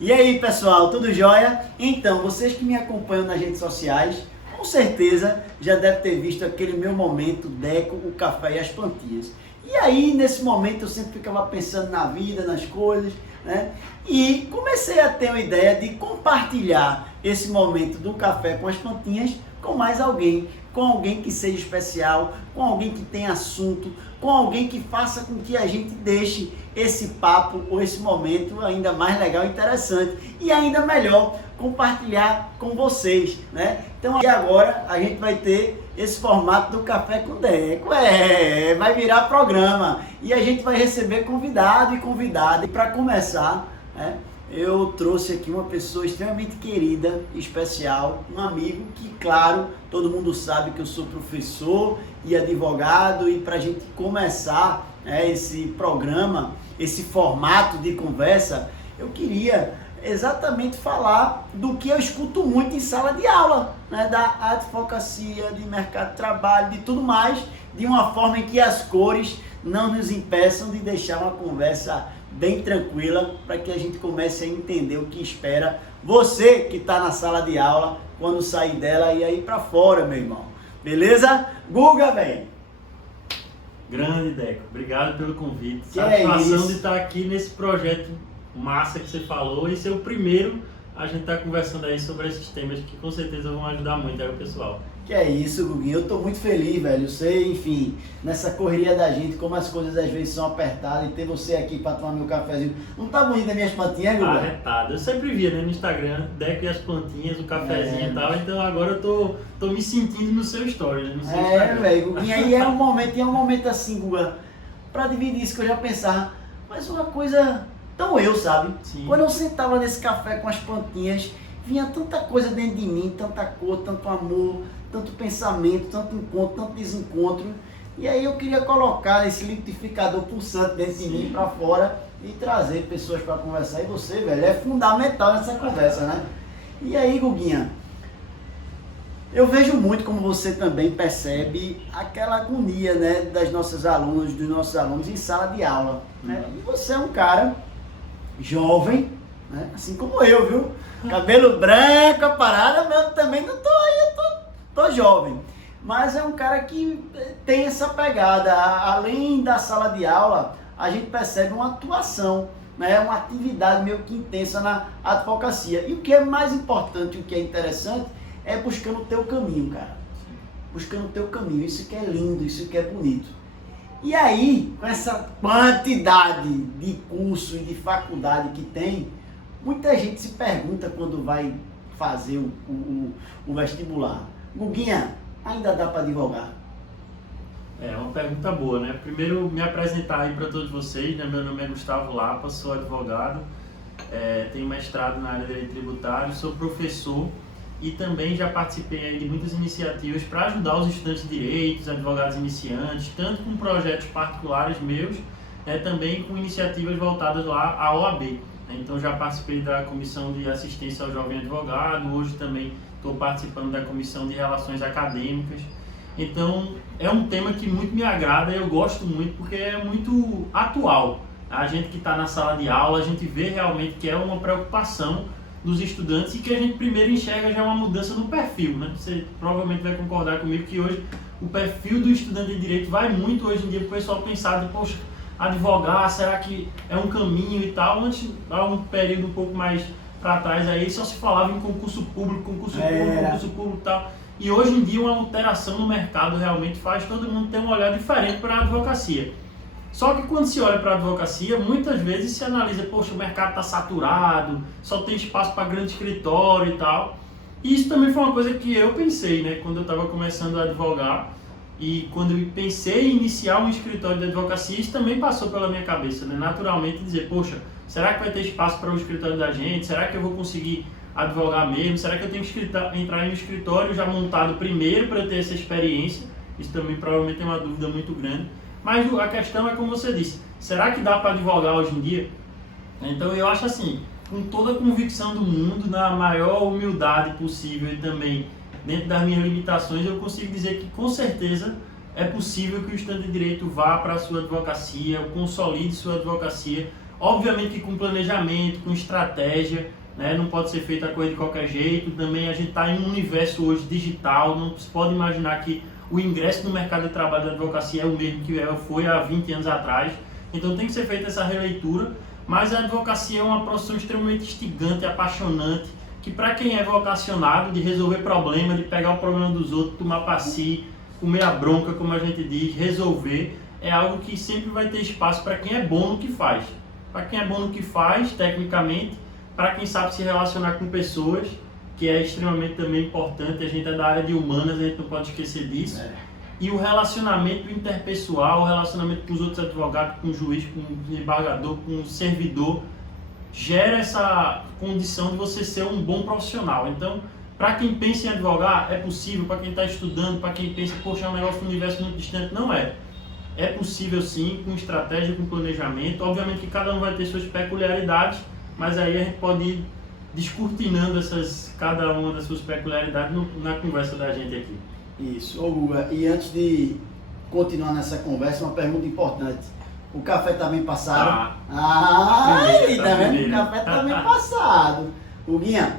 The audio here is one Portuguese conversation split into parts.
E aí pessoal, tudo jóia? Então, vocês que me acompanham nas redes sociais, com certeza já devem ter visto aquele meu momento Deco, o café e as plantinhas. E aí, nesse momento, eu sempre ficava pensando na vida, nas coisas, né? E comecei a ter uma ideia de compartilhar esse momento do café com as plantinhas com mais alguém, com alguém que seja especial, com alguém que tenha assunto, com alguém que faça com que a gente deixe esse papo ou esse momento ainda mais legal e interessante e ainda melhor compartilhar com vocês, né? Então agora a gente vai ter esse formato do Café com Deco, vai virar programa e a gente vai receber convidado e convidada. E para começar, né, eu trouxe aqui uma pessoa extremamente querida, especial, um amigo que, claro, todo mundo sabe que eu sou professor e advogado, e para a gente começar esse programa, esse formato de conversa, eu queria exatamente falar do que eu escuto muito em sala de aula, né, da advocacia, de mercado de trabalho, de tudo mais, de uma forma em que as cores não nos impeçam de deixar uma conversa bem tranquila, para que a gente comece a entender o que espera você que está na sala de aula quando sair dela e aí para fora, meu irmão. Beleza? Guga, velho. Grande, Deco. Obrigado pelo convite. Que Satisfação de estar aqui nesse projeto massa que você falou e ser o primeiro a gente estar conversando aí sobre esses temas que com certeza vão ajudar muito aí o pessoal. Que é isso, Guguinho. Eu tô muito feliz, velho. Eu sei, enfim, nessa correria da gente, como as coisas às vezes são apertadas, e ter você aqui para tomar meu cafezinho. Não tá bonito as minhas plantinhas, Guga? Arretado. Eu sempre via, né, no Instagram, Deco e as plantinhas, o cafezinho e tal, então agora eu tô me sentindo no seu story, né, no seu Instagram. Velho, Guguinho, aí é um momento assim, Guga, pra dividir isso que eu já pensava, mas uma coisa tão eu, sabe? Sim. Quando eu sentava nesse café com as plantinhas, vinha tanta coisa dentro de mim, tanta cor, tanto amor, tanto pensamento, tanto encontro, tanto desencontro. E aí eu queria colocar esse liquidificador pulsante dentro de mim para fora e trazer pessoas para conversar. E você, velho, é fundamental nessa conversa, né? E aí, Guguinha, eu vejo muito, como você também percebe, aquela agonia, né, das nossas alunas, dos nossos alunos em sala de aula, né? E você é um cara jovem, né? Assim como eu, viu? Cabelo branco, a parada, eu também não tô aí, eu tô jovem. Mas é um cara que tem essa pegada. Além da sala de aula, a gente percebe uma atuação, né? Uma atividade meio que intensa na advocacia. E o que é mais importante, o que é interessante, é buscando o teu caminho, cara. Buscando o teu caminho. Isso que é lindo, isso que é bonito. E aí, com essa quantidade de curso e de faculdade que tem, muita gente se pergunta quando vai fazer o vestibular: Guguinha, ainda dá para advogar? É uma pergunta boa, né? Primeiro, me apresentar aí para todos vocês, né? Meu nome é Gustavo Lapa, sou advogado, tenho mestrado na área de direito tributário, sou professor e também já participei aí de muitas iniciativas para ajudar os estudantes de direito, os advogados iniciantes, tanto com projetos particulares meus, né? Também com iniciativas voltadas lá à OAB. Então já participei da comissão de assistência ao jovem advogado, hoje também estou participando da comissão de relações acadêmicas. Então é um tema que muito me agrada, eu gosto muito porque é muito atual. A gente que está na sala de aula, a gente vê realmente que é uma preocupação dos estudantes e que a gente primeiro enxerga já uma mudança no perfil, né? Você provavelmente vai concordar comigo que hoje o perfil do estudante de direito vai muito hoje em dia para o pessoal pensar de, poxa, advogar, será que é um caminho e tal? Antes, há um período um pouco mais para trás aí, só se falava em concurso público e tal. E hoje em dia uma alteração no mercado realmente faz todo mundo ter um olhar diferente para a advocacia. Só que quando se olha para a advocacia, muitas vezes se analisa, poxa, o mercado está saturado, só tem espaço para grande escritório e tal. E isso também foi uma coisa que eu pensei, né, quando eu estava começando a advogar. E quando eu pensei em iniciar um escritório de advocacia, isso também passou pela minha cabeça, né? Naturalmente dizer, poxa, será que vai ter espaço para o escritório da gente? Será que eu vou conseguir advogar mesmo? Será que eu tenho que entrar em um escritório já montado primeiro para eu ter essa experiência? Isso também provavelmente é uma dúvida muito grande. Mas a questão é como você disse, será que dá para advogar hoje em dia? Então eu acho assim, com toda a convicção do mundo, na maior humildade possível e também dentro das minhas limitações, eu consigo dizer que com certeza é possível que o estudante de direito vá para a sua advocacia, consolide sua advocacia obviamente que com planejamento, com estratégia, né? Não pode ser feita a coisa de qualquer jeito. Também a gente está em um universo hoje digital, não se pode imaginar que o ingresso no mercado de trabalho da advocacia é o mesmo que foi há 20 anos atrás. Então tem que ser feita essa releitura, mas a advocacia é uma profissão extremamente instigante, apaixonante, que para quem é vocacionado de resolver problema, de pegar o problema dos outros, tomar para si, comer a bronca, como a gente diz, resolver, é algo que sempre vai ter espaço para quem é bom no que faz. Para quem é bom no que faz, tecnicamente, para quem sabe se relacionar com pessoas, que é extremamente também importante. A gente é da área de humanas, a gente não pode esquecer disso. E o relacionamento interpessoal, o relacionamento com os outros advogados, com o juiz, com o desembargador, com o servidor, gera essa condição de você ser um bom profissional. Então, para quem pensa em advogar, é possível. Para quem está estudando, para quem pensa, poxa, é um negócio no universo muito distante, não é. É possível sim, com estratégia, com planejamento. Obviamente que cada um vai ter suas peculiaridades, mas aí a gente pode ir descortinando cada uma das suas peculiaridades na conversa da gente aqui. Isso. Ô Guga, e antes de continuar nessa conversa, uma pergunta importante. O café está bem passado? Tá vendo? O café está bem passado. Guguinha,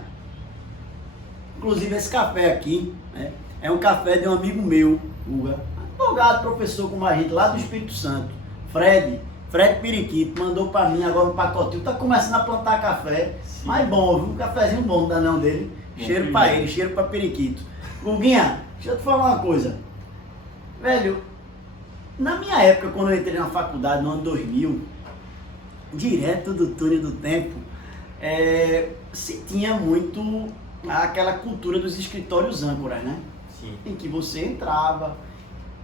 inclusive esse café aqui, né, é um café de um amigo meu, Guga, advogado, professor como a gente, lá do Espírito Santo, Fred Periquito, mandou para mim agora um pacotinho, tá começando a plantar café, sim, mas bom, viu? Um cafezinho bom, não dá não dele, cheiro para ele, cheiro para Periquito. Guguinha, deixa eu te falar uma coisa, velho, na minha época, quando eu entrei na faculdade, no ano 2000, direto do túnel do tempo, se tinha muito aquela cultura dos escritórios âncoras, né? Sim. Em que você entrava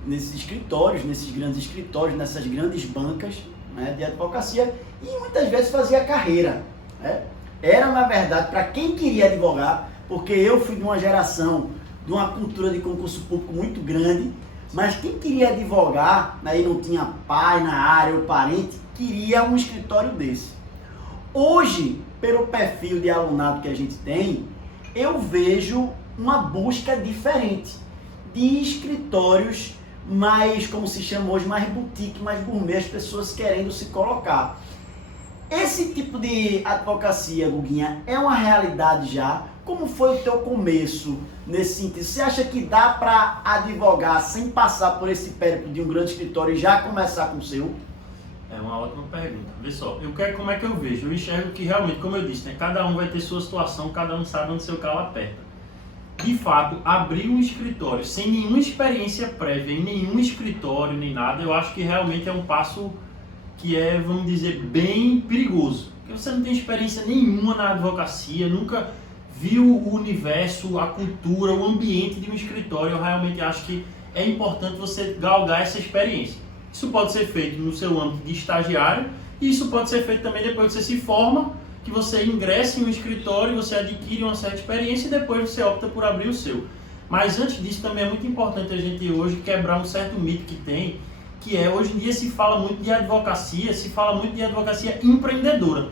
nesses escritórios, nesses grandes escritórios, nessas grandes bancas, né, de advocacia, e muitas vezes fazia carreira, né? Era, na verdade, para quem queria advogar, porque eu fui de uma geração, de uma cultura de concurso público muito grande, mas quem queria advogar, aí não tinha pai na área ou parente, queria um escritório desse. Hoje, pelo perfil de alunado que a gente tem, eu vejo uma busca diferente de escritórios mais, como se chama hoje, mais boutique, mais gourmet, as pessoas querendo se colocar. Esse tipo de advocacia, Guguinha, é uma realidade já? Como foi o teu começo nesse sentido? Você acha que dá para advogar sem passar por esse périplo de um grande escritório e já começar com o seu? É uma ótima pergunta. Vê só, como é que eu vejo? Eu enxergo que realmente, como eu disse, né, cada um vai ter sua situação, cada um sabe onde seu calo aperta. De fato, abrir um escritório sem nenhuma experiência prévia em nenhum escritório, nem nada, eu acho que realmente é um passo que é, vamos dizer, bem perigoso. Porque você não tem experiência nenhuma na advocacia, nunca viu o universo, a cultura, o ambiente de um escritório. Eu realmente acho que é importante você galgar essa experiência. Isso pode ser feito no seu âmbito de estagiário e isso pode ser feito também depois que você se forma, que você ingressa em um escritório, você adquire uma certa experiência e depois você opta por abrir o seu. Mas antes disso também é muito importante a gente hoje quebrar um certo mito que tem, que é, hoje em dia se fala muito de advocacia, se fala muito de advocacia empreendedora.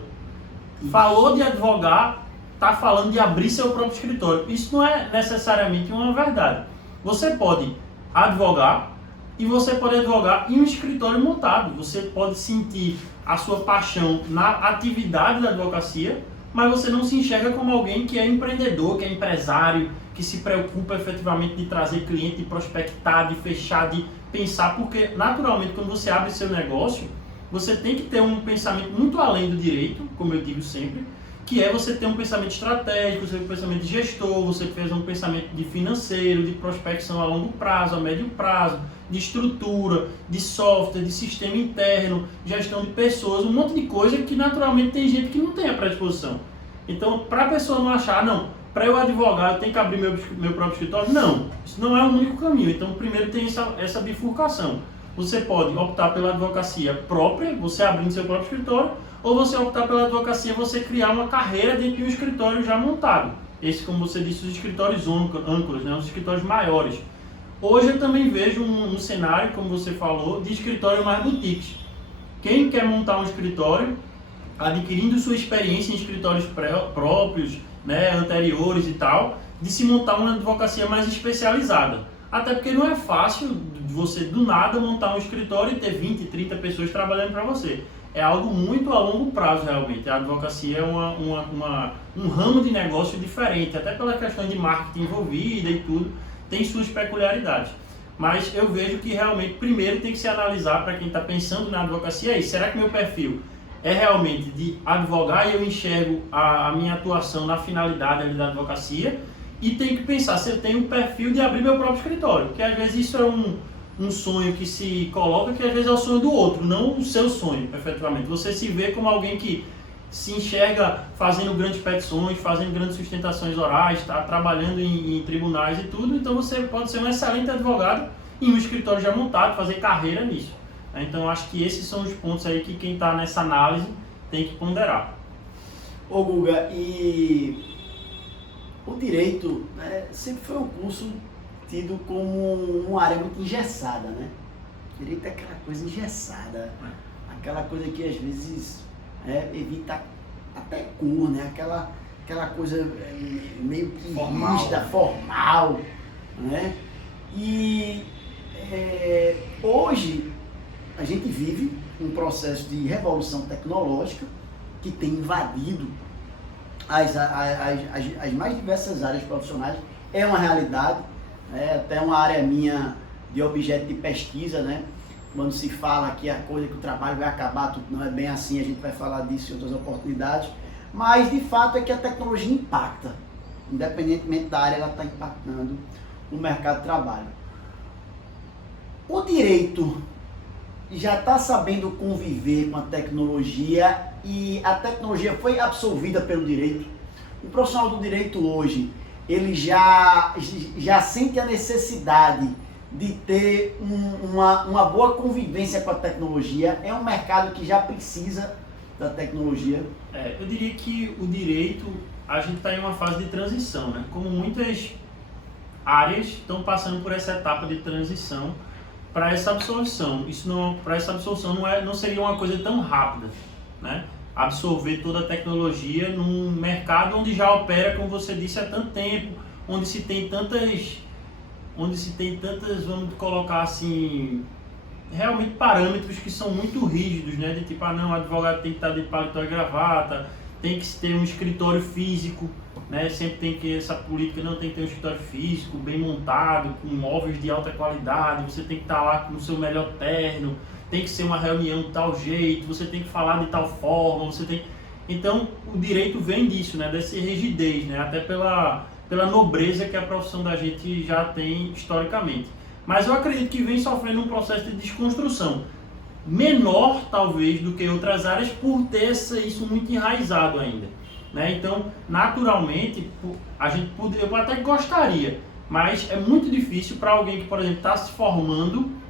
Falou de advogar, está falando de abrir seu próprio escritório. Isso não é necessariamente uma verdade. Você pode advogar e você pode advogar em um escritório montado. Você pode sentir a sua paixão na atividade da advocacia, mas você não se enxerga como alguém que é empreendedor, que é empresário, que se preocupa efetivamente de trazer cliente, de prospectar, de fechar, de pensar, porque naturalmente quando você abre seu negócio, você tem que ter um pensamento muito além do direito, como eu digo sempre, que é você ter um pensamento estratégico, você ter um pensamento de gestor, você fez um pensamento de financeiro, de prospecção a longo prazo, a médio prazo, de estrutura, de software, de sistema interno, gestão de pessoas, um monte de coisa que naturalmente tem gente que não tem a predisposição. Então, para a pessoa não achar, não, para eu advogar eu tenho que abrir meu próprio escritório, não, isso não é o único caminho. Então, primeiro tem essa bifurcação. Você pode optar pela advocacia própria, você abrindo seu próprio escritório, ou você optar pela advocacia, você criar uma carreira dentro de um escritório já montado. Esse, como você disse, os escritórios âncoras, né, os escritórios maiores. Hoje eu também vejo um cenário, como você falou, de escritório mais boutiques. Quem quer montar um escritório, adquirindo sua experiência em escritórios próprios, né, anteriores e tal, de se montar uma advocacia mais especializada. Até porque não é fácil você do nada montar um escritório e ter 20, 30 pessoas trabalhando para você. é algo muito a longo prazo realmente. A advocacia é um ramo de negócio diferente, até pela questão de marketing envolvida e tudo, tem suas peculiaridades. Mas eu vejo que realmente primeiro tem que se analisar para quem está pensando na advocacia, será que meu perfil é realmente de advogar e eu enxergo a minha atuação na finalidade ali da advocacia, e tem que pensar se eu tenho um perfil de abrir meu próprio escritório, porque às vezes isso é um sonho que se coloca, que às vezes é o sonho do outro, não o seu sonho, efetivamente. Você se vê como alguém que se enxerga fazendo grandes petições, fazendo grandes sustentações orais, está trabalhando em tribunais e tudo, então você pode ser um excelente advogado em um escritório já montado, fazer carreira nisso. Então acho que esses são os pontos aí que quem está nessa análise tem que ponderar. Ô Guga, e o direito, né, sempre foi um curso tido como uma área muito engessada, né? Direito é aquela coisa engessada, aquela coisa que às vezes evita até cor, né? Aquela coisa meio que rígida, formal, né? E hoje a gente vive um processo de revolução tecnológica que tem invadido as mais diversas áreas profissionais. É uma realidade, até uma área minha de objeto de pesquisa, né? Quando se fala que a coisa que o trabalho vai acabar, tudo não é bem assim, a gente vai falar disso em outras oportunidades, mas de fato é que a tecnologia impacta, independentemente da área, ela está impactando o mercado de trabalho. O direito já está sabendo conviver com a tecnologia e a tecnologia foi absorvida pelo direito. O profissional do direito hoje, ele já sente a necessidade de ter uma boa convivência com a tecnologia. É um mercado que já precisa da tecnologia. Eu diria que o direito, a gente está em uma fase de transição, né? Como muitas áreas estão passando por essa etapa de transição para essa absorção. Para essa absorção não seria uma coisa tão rápida, né? Absorver toda a tecnologia num mercado onde já opera, como você disse, há tanto tempo, onde se tem tantas, vamos colocar assim, realmente parâmetros que são muito rígidos, né? De tipo, não, o advogado tem que estar de paletó e gravata, tem que ter um escritório físico, né? Sempre tem que essa política, não tem que ter um escritório físico bem montado, com móveis de alta qualidade, você tem que estar lá com o seu melhor terno, tem que ser uma reunião de tal jeito, você tem que falar de tal forma, Então, o direito vem disso, né? Dessa rigidez, né? Até pela nobreza que a profissão da gente já tem historicamente. Mas eu acredito que vem sofrendo um processo de desconstrução, menor talvez do que outras áreas, por ter isso muito enraizado ainda, né? Então, naturalmente, eu até gostaria, mas é muito difícil para alguém que, por exemplo, está se formando,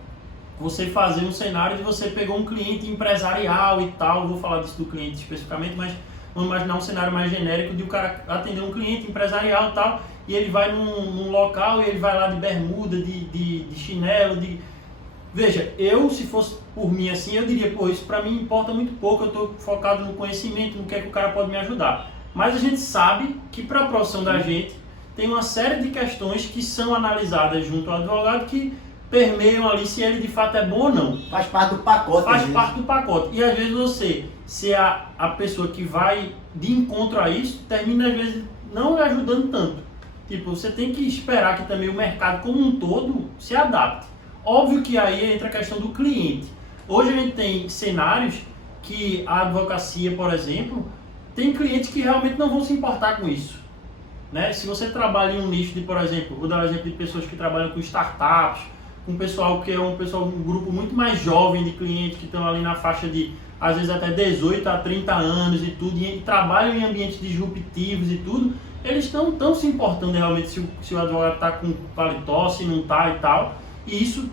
você fazer um cenário de você pegou um cliente empresarial e tal, vou falar disso do cliente especificamente, mas vamos imaginar um cenário mais genérico de o cara atender um cliente empresarial e tal, e ele vai num local e ele vai lá de bermuda, de chinelo, Veja, se fosse por mim assim, eu diria, isso para mim importa muito pouco, eu estou focado no conhecimento, no que é que o cara pode me ajudar. Mas a gente sabe que para a profissão da gente tem uma série de questões que são analisadas junto ao advogado que permeiam ali se ele de fato é bom ou não. Faz parte do pacote. Faz parte do pacote. E às vezes você, se a pessoa que vai de encontro a isso, termina às vezes não ajudando tanto. Tipo, você tem que esperar que também o mercado como um todo se adapte. Óbvio que aí entra a questão do cliente. Hoje a gente tem cenários que a advocacia, por exemplo, tem clientes que realmente não vão se importar com isso, né? Se você trabalha em um nicho de, por exemplo, vou dar um exemplo de pessoas que trabalham com startups, um pessoal que é um grupo muito mais jovem de clientes que estão ali na faixa de, às vezes até 18 a 30 anos e tudo, e trabalham em ambientes disruptivos e tudo, eles estão tão se importando realmente se o advogado está com paletó, se não está e tal, e isso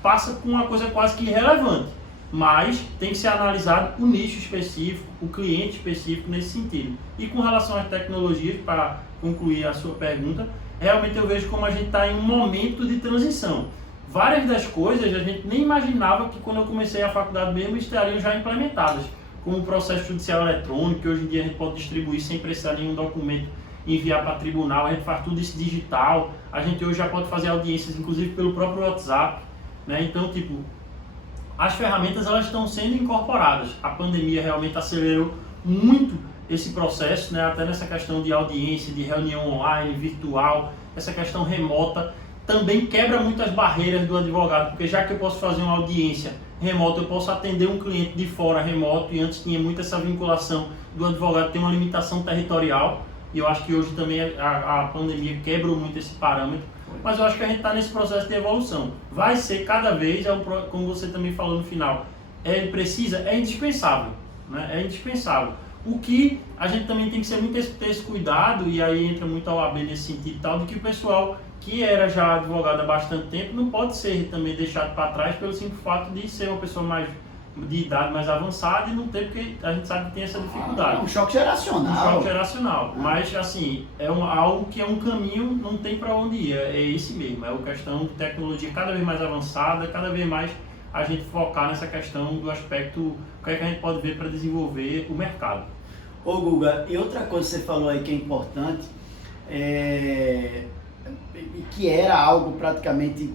passa por uma coisa quase que irrelevante, mas tem que ser analisado o nicho específico, o cliente específico nesse sentido. E com relação às tecnologias, para concluir a sua pergunta, realmente eu vejo como a gente está em um momento de transição. Várias das coisas a gente nem imaginava que quando eu comecei a faculdade mesmo estariam já implementadas, como o processo judicial eletrônico, que hoje em dia a gente pode distribuir sem precisar de nenhum documento enviar para tribunal, a gente faz tudo isso digital, a gente hoje já pode fazer audiências inclusive pelo próprio WhatsApp, né? Então, tipo, as ferramentas elas estão sendo incorporadas. A pandemia realmente acelerou muito esse processo, né? Até nessa questão de audiência, de reunião online, virtual, essa questão remota, também quebra muitas barreiras do advogado, porque já que eu posso fazer uma audiência remota, eu posso atender um cliente de fora remoto, e antes tinha muito essa vinculação do advogado ter uma limitação territorial, e eu acho que hoje também a pandemia quebrou muito esse parâmetro, mas eu acho que a gente está nesse processo de evolução. Vai ser cada vez, como você também falou no final, é indispensável, né? É indispensável. O que a gente também tem que ser muito ter esse cuidado, e aí entra muito a OAB nesse sentido tal, de que o pessoal que era já advogado há bastante tempo não pode ser também deixado para trás pelo simples fato de ser uma pessoa mais de idade mais avançada e não ter, porque a gente sabe que tem essa dificuldade. Um choque geracional. Um choque geracional. Mas, assim, algo que é um caminho, não tem para onde ir. É esse mesmo. É a questão de tecnologia cada vez mais avançada, cada vez mais a gente focar nessa questão do aspecto, o que é que a gente pode ver para desenvolver o mercado. Ô Guga, e outra coisa que você falou aí que é importante, que era algo praticamente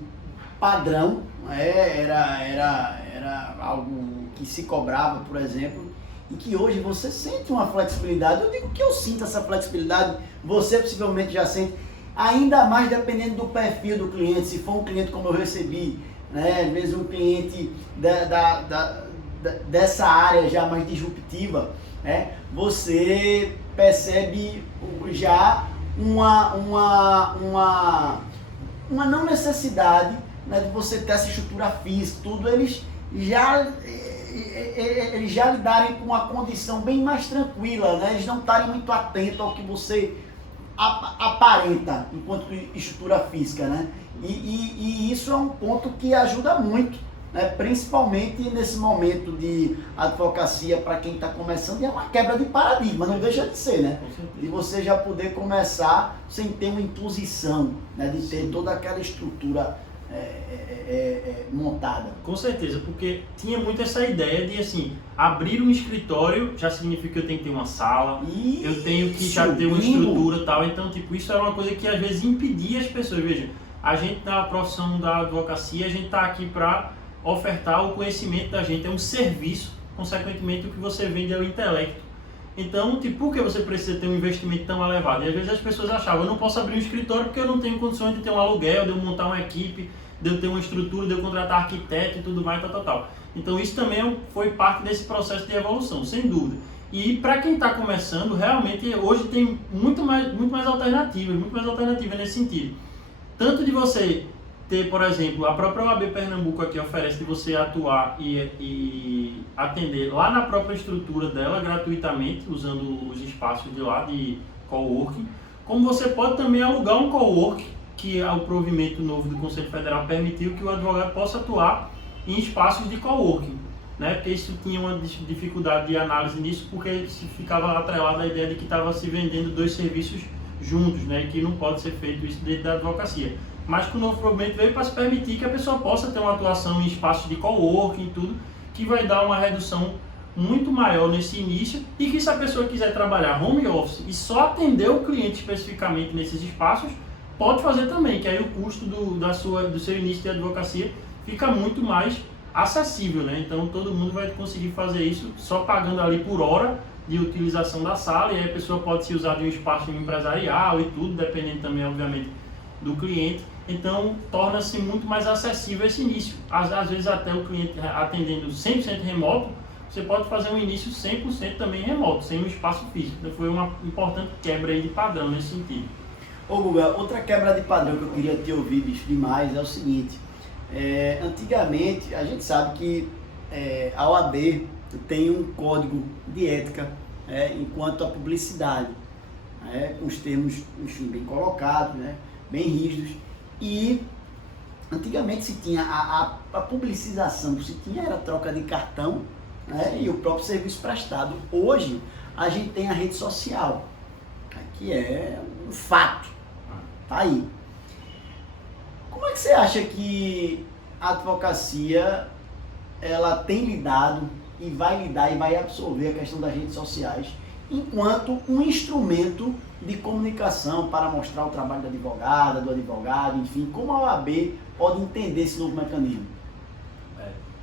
padrão, era algo que se cobrava, por exemplo, e que hoje você sente uma flexibilidade. Eu digo que eu sinto essa flexibilidade, você possivelmente já sente, ainda mais dependendo do perfil do cliente. Se for um cliente como eu recebi, né, às vezes um cliente dessa área já mais disruptiva, né, você percebe já uma não necessidade, né, de você ter essa estrutura física, tudo, eles já lidarem com uma condição bem mais tranquila, né? Eles não estarem muito atentos ao que você aparenta enquanto estrutura física, né? E isso é um ponto que ajuda muito, né? Principalmente nesse momento de advocacia para quem está começando, e é uma quebra de paradigma, não deixa de ser, né? De você já poder começar sem ter uma imposição, né? De ter toda aquela estrutura montada. Com certeza, porque tinha muito essa ideia de, assim, abrir um escritório já significa que eu tenho que ter uma sala, eu tenho que já ter uma estrutura e tal. Então, tipo, isso era uma coisa que às vezes impedia as pessoas. Veja, a gente na profissão da advocacia, a gente está aqui para ofertar o conhecimento da gente, é um serviço, consequentemente o que você vende é o intelecto. Então, tipo, por que você precisa ter um investimento tão elevado? E às vezes as pessoas achavam, eu não posso abrir um escritório porque eu não tenho condições de ter um aluguel, de eu montar uma equipe, de eu ter uma estrutura, de eu contratar arquiteto e tudo mais, tal. Então isso também foi parte desse processo de evolução, sem dúvida. E para quem está começando, realmente hoje tem muito mais alternativas nesse sentido. Tanto de você ter, por exemplo, a própria OAB Pernambuco aqui oferece de você atuar e atender lá na própria estrutura dela gratuitamente, usando os espaços de lá de coworking, como você pode também alugar um coworking, que o provimento novo do Conselho Federal permitiu que o advogado possa atuar em espaços de coworking, né? Porque isso tinha uma dificuldade de análise nisso, porque se ficava atrelado à ideia de que estava se vendendo dois serviços juntos, né? E que não pode ser feito isso dentro da advocacia. Mas com o novo provimento veio para se permitir que a pessoa possa ter uma atuação em espaços de coworking e tudo, que vai dar uma redução muito maior nesse início, e que se a pessoa quiser trabalhar home office e só atender o cliente especificamente nesses espaços, pode fazer também, que aí o custo do seu início de advocacia fica muito mais acessível, né? Então todo mundo vai conseguir fazer isso só pagando ali por hora de utilização da sala, e aí a pessoa pode se usar de um espaço empresarial e tudo, dependendo também, obviamente, do cliente. Então torna-se muito mais acessível esse início. Às vezes até o cliente atendendo 100% remoto, você pode fazer um início 100% também remoto, sem um espaço físico. Então foi uma importante quebra aí de padrão nesse sentido. Ô Guga, outra quebra de padrão que eu queria ter ouvido demais é o seguinte, antigamente a gente sabe que a OAB tem um código de ética enquanto a publicidade, com os termos, enfim, bem colocados, né, bem rígidos, e antigamente se tinha a publicização, se tinha era troca de cartão, né, e o próprio serviço prestado. Hoje a gente tem a rede social, que é um fato. Tá aí. Como é que você acha que a advocacia ela tem lidado e vai lidar e vai absorver a questão das redes sociais enquanto um instrumento de comunicação para mostrar o trabalho da advogada, do advogado, enfim, como a OAB pode entender esse novo mecanismo?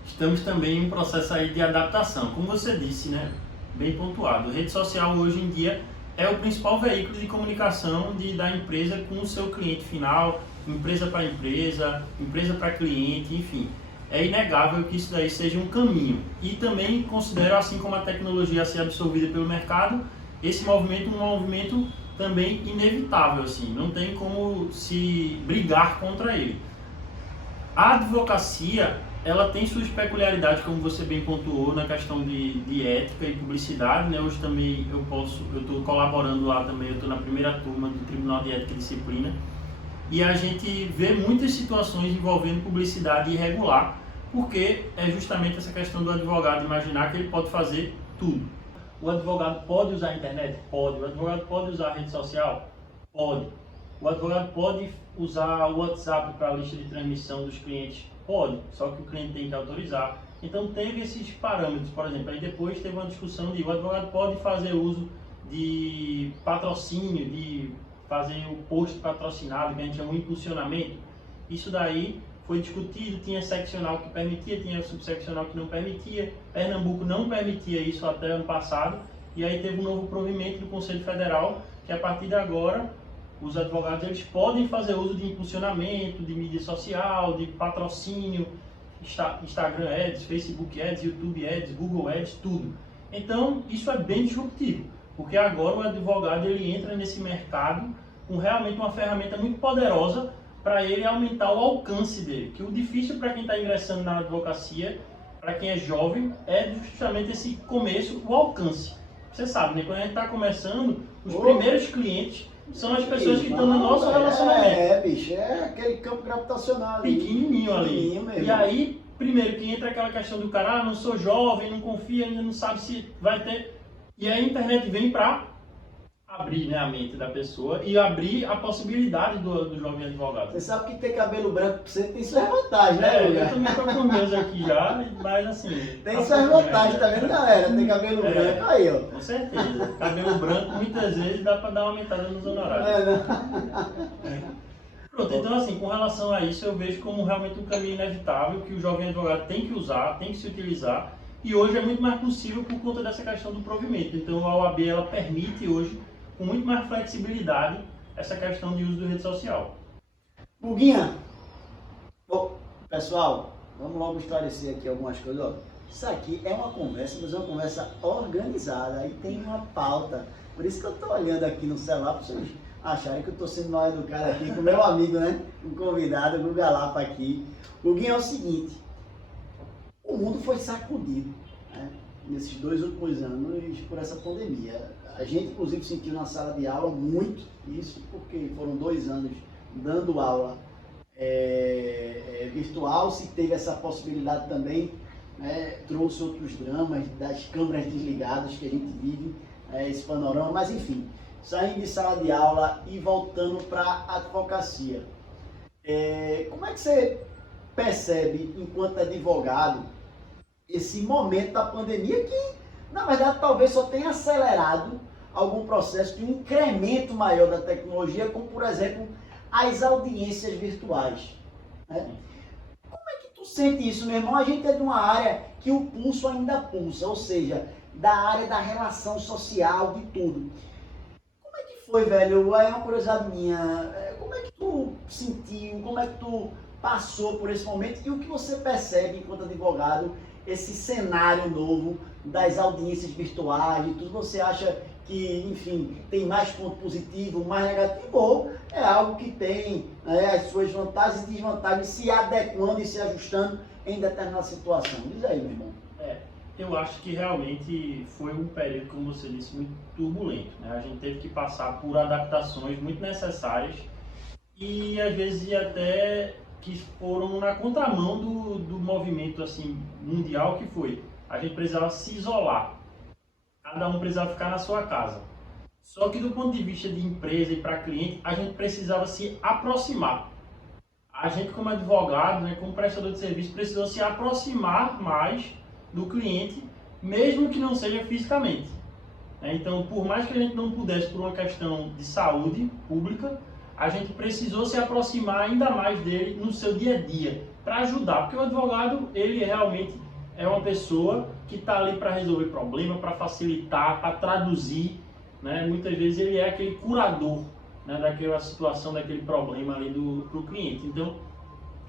estamos também em um processo aí de adaptação. Como você disse, né, bem pontuado, a rede social hoje em dia é o principal veículo de comunicação da empresa com o seu cliente final, empresa para cliente, enfim. É inegável que isso daí seja um caminho. E também considero, assim como a tecnologia a ser absorvida pelo mercado, esse movimento um movimento também inevitável, assim, não tem como se brigar contra ele. A advocacia, ela tem suas peculiaridades, como você bem pontuou, na questão de ética e publicidade, né? Hoje também eu estou colaborando lá também, eu estou na primeira turma do Tribunal de Ética e Disciplina, e a gente vê muitas situações envolvendo publicidade irregular, porque é justamente essa questão do advogado imaginar que ele pode fazer tudo. O advogado pode usar a internet? Pode. O advogado pode usar a rede social? Pode. O advogado pode usar o WhatsApp para a lista de transmissão dos clientes? Pode, só que o cliente tem que autorizar. Então teve esses parâmetros, por exemplo, aí depois teve uma discussão de o advogado pode fazer uso de patrocínio, de fazer o post patrocinado, que a gente chama de impulsionamento. Isso daí foi discutido, tinha seccional que permitia, tinha subseccional que não permitia. Pernambuco não permitia isso até ano passado, e aí teve um novo provimento do Conselho Federal, que a partir de agora os advogados eles podem fazer uso de impulsionamento, de mídia social, de patrocínio, Instagram Ads, Facebook Ads, YouTube Ads, Google Ads, tudo. Então isso é bem disruptivo, porque agora o advogado ele entra nesse mercado com realmente uma ferramenta muito poderosa para ele aumentar o alcance dele. Que o difícil para quem está ingressando na advocacia, para quem é jovem, é justamente esse começo, o alcance. Você sabe, né? Quando a gente está começando, os primeiros clientes são as pessoas que estão no nosso relacionamento. Bicho, é aquele campo gravitacional ali. Pequenininho ali. Mesmo. E aí, primeiro que entra aquela questão do cara, não sou jovem, não confia, ainda não sabe se vai ter. E aí a internet vem para abrir, né, a mente da pessoa e abrir a possibilidade do jovem advogado. Você sabe que ter cabelo branco pra você tem suas vantagens, né, eu também tô com meus aqui já, mas assim... Tem suas vantagens, tá vendo, galera? Tem cabelo branco aí, ó. Com certeza. Cabelo branco, muitas vezes, dá pra dar uma aumentada nos honorários. Pronto, então assim, com relação a isso, eu vejo como realmente um caminho inevitável que o jovem advogado tem que usar, tem que se utilizar, e hoje é muito mais possível por conta dessa questão do provimento. Então a OAB, ela permite hoje, com muito mais flexibilidade, essa questão de uso da rede social. Buguinha, bom, pessoal, vamos logo esclarecer aqui algumas coisas. Ó, isso aqui é uma conversa, mas é uma conversa organizada, aí tem uma pauta. Por isso que eu estou olhando aqui no celular, para vocês acharem que eu estou sendo mal educado aqui com o meu amigo, né? Um convidado, o Guga Lapa aqui. Buguinha, é o seguinte, o mundo foi sacudido, né, nesses 2 últimos anos por essa pandemia. A gente, inclusive, sentiu na sala de aula muito isso, porque foram 2 anos dando aula virtual, se teve essa possibilidade também, né, trouxe outros dramas das câmeras desligadas que a gente vive, esse panorama, mas enfim, saindo de sala de aula e voltando para a advocacia. Como é que você percebe, enquanto advogado, esse momento da pandemia que, na verdade, talvez só tenha acelerado algum processo de um incremento maior da tecnologia, como, por exemplo, as audiências virtuais, né? Como é que tu sente isso, meu irmão? A gente é de uma área que o pulso ainda pulsa, ou seja, da área da relação social, de tudo. Como é que foi, velho? É uma curiosidade minha. Como é que tu sentiu? Como é que tu passou por esse momento? E o que você percebe, enquanto advogado, esse cenário novo das audiências virtuais e tudo? Você acha que, enfim, tem mais ponto positivo, mais negativo, ou é algo que tem, né, as suas vantagens e desvantagens se adequando e se ajustando em determinada situação? Diz aí, meu irmão. Eu acho que realmente foi um período, como você disse, muito turbulento, né? A gente teve que passar por adaptações muito necessárias e, às vezes, até que foram na contramão do movimento assim, mundial, que foi: a gente precisava se isolar. Cada um precisava ficar na sua casa. Só que do ponto de vista de empresa e para cliente, a gente precisava se aproximar. A gente, como advogado, né, como prestador de serviço, precisou se aproximar mais do cliente, mesmo que não seja fisicamente. Então, por mais que a gente não pudesse, por uma questão de saúde pública, a gente precisou se aproximar ainda mais dele no seu dia a dia, para ajudar, porque o advogado, ele realmente é uma pessoa que está ali para resolver problema, para facilitar, para traduzir, né? Muitas vezes ele é aquele curador, né, daquela situação, daquele problema ali pro cliente. Então,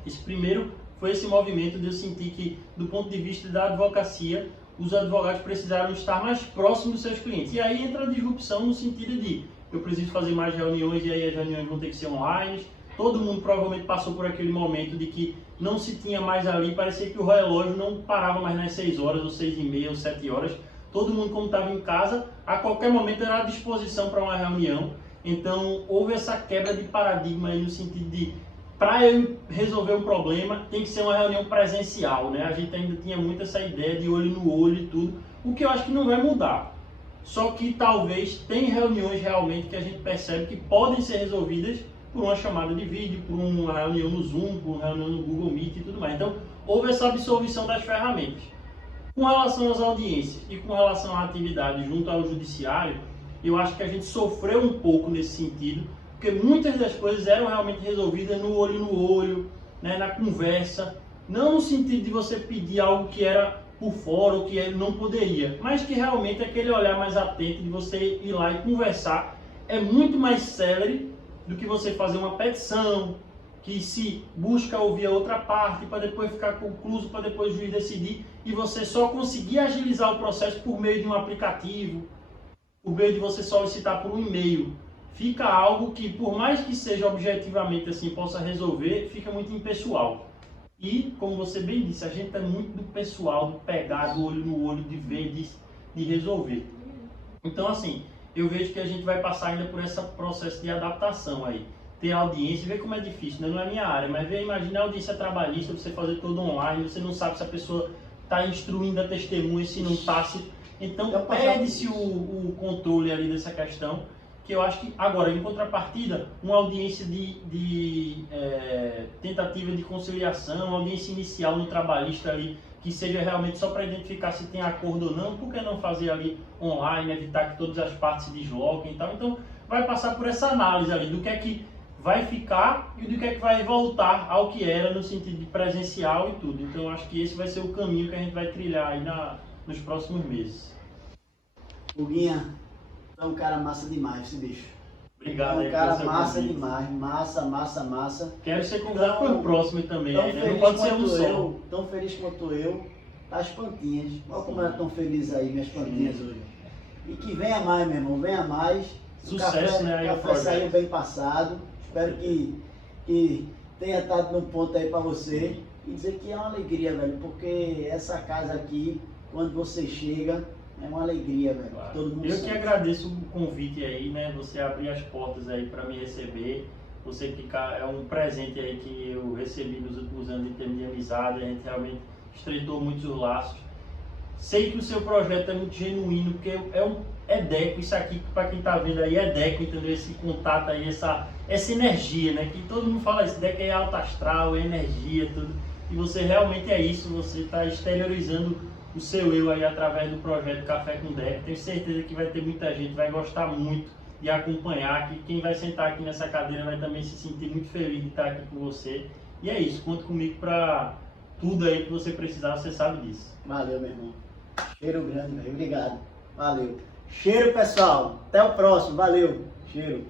esse primeiro foi esse movimento de eu sentir que, do ponto de vista da advocacia, os advogados precisaram estar mais próximos dos seus clientes. E aí entra a disrupção no sentido de eu preciso fazer mais reuniões e aí as reuniões vão ter que ser online. Todo mundo provavelmente passou por aquele momento de que não se tinha mais ali, parecia que o relógio não parava mais nas 6 horas, ou 6h30, ou 7 horas. Todo mundo, como estava em casa, a qualquer momento era à disposição para uma reunião. Então, houve essa quebra de paradigma aí no sentido de, para eu resolver um problema, tem que ser uma reunião presencial, né? A gente ainda tinha muito essa ideia de olho no olho e tudo, o que eu acho que não vai mudar. Só que talvez tem reuniões realmente que a gente percebe que podem ser resolvidas por uma chamada de vídeo, por uma reunião no Zoom, por uma reunião no Google Meet e tudo mais. Então, houve essa absorção das ferramentas. Com relação às audiências e com relação à atividade junto ao judiciário, eu acho que a gente sofreu um pouco nesse sentido, porque muitas das coisas eram realmente resolvidas no olho, né, na conversa, não no sentido de você pedir algo que era por fora ou que ele não poderia, mas que realmente aquele olhar mais atento de você ir lá e conversar é muito mais célere do que você fazer uma petição, que se busca ouvir a outra parte para depois ficar concluso, para depois o juiz decidir, e você só conseguir agilizar o processo por meio de um aplicativo, por meio de você solicitar por um e-mail. Fica algo que, por mais que seja objetivamente assim, possa resolver, fica muito impessoal. E, como você bem disse, a gente é muito do pessoal, do pegar, do olho no olho, de ver, de resolver. Então, assim, eu vejo que a gente vai passar ainda por esse processo de adaptação aí. Ter audiência, ver como é difícil, né? Não é minha área, mas imagina a audiência trabalhista, você fazer tudo online, você não sabe se a pessoa está instruindo a testemunha, se não está. Então, perde-se o controle ali dessa questão, que eu acho que, agora, em contrapartida, uma audiência de tentativa de conciliação, uma audiência inicial no trabalhista ali, que seja realmente só para identificar se tem acordo ou não, por que não fazer ali online, evitar que todas as partes se desloquem e tal. Então, vai passar por essa análise ali, do que é que vai ficar e do que é que vai voltar ao que era no sentido de presencial e tudo. Então, eu acho que esse vai ser o caminho que a gente vai trilhar aí nos próximos meses. Guguinha, é um cara massa demais esse bicho. Obrigado. É um cara massa demais, massa. Quero ser convidado para o próximo também, tão né? Feliz Não pode ser um quanto só. eu, tão feliz quanto eu, as plantinhas. Olha como elas estão felizes aí, minhas plantinhas hoje. E que venha mais, meu irmão, venha mais. Sucesso, né? Aí O café saiu bem passado. Espero que tenha estado no ponto aí para você. E dizer que é uma alegria, velho, porque essa casa aqui, quando você chega, é uma alegria, velho. Claro. Todo mundo Eu sabe. que agradeço o convite aí, né? Você abrir as portas aí para me receber. Você ficar, é um presente aí que eu recebi nos últimos anos em termos de amizade. A gente realmente estreitou muitos laços. Sei que o seu projeto é muito genuíno, porque é Deco, isso aqui, para quem está vendo aí, é Deco, entendeu? Esse contato aí, essa energia, né? Que todo mundo fala isso, Deco é alto astral, é energia, tudo. E você realmente é isso, você está exteriorizando o seu eu aí através do projeto Café com Deco. Tenho certeza que vai ter muita gente, vai gostar muito de acompanhar, que quem vai sentar aqui nessa cadeira vai também se sentir muito feliz de estar aqui com você. E é isso, conta comigo para tudo aí que você precisar, você sabe disso. Valeu, meu irmão. Cheiro grande, velho. Obrigado. Valeu. Cheiro, pessoal. Até o próximo. Valeu. Cheiro.